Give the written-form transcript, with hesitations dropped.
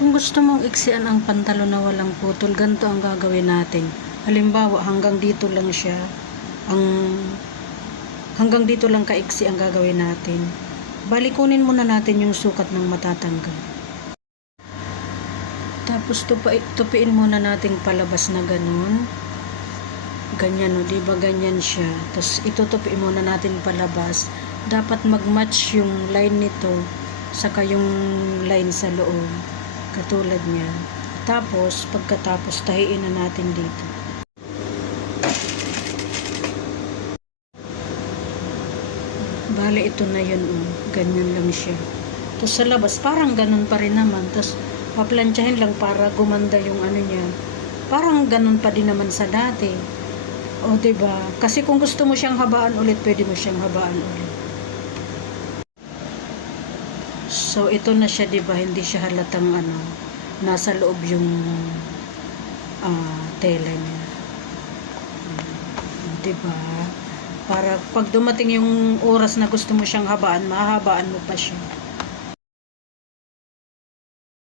Kung gusto mong iksian ang pantalon na walang putol, ganito ang gagawin natin. Halimbawa, hanggang dito lang siya. Hanggang dito lang kaiksi ang gagawin natin. Balikunin muna natin yung sukat ng matatanggal. Tapos tupiin muna natin palabas na ganun. Ganyan, o, diba ganyan siya. Tapos itutupiin muna natin palabas. Dapat mag-match yung line nito saka yung line sa loob. Katulad niyan. Tapos, pagkatapos, tahiin na natin dito. Bale, ito na yun, oh. Ganyan lang siya. Tapos sa labas, parang ganun pa rin naman. Tapos, paplansyahin lang para gumanda yung ano niya. Parang ganun pa din naman sa dati. O, diba? Kasi kung gusto mo siyang habaan ulit, pwede mo siyang habaan ulit. So, ito na siya, diba? Hindi siya halatang ano, nasa loob yung tela niya. Diba? Para pag dumating yung oras na gusto mo siyang habaan, mahahabaan mo pa siya.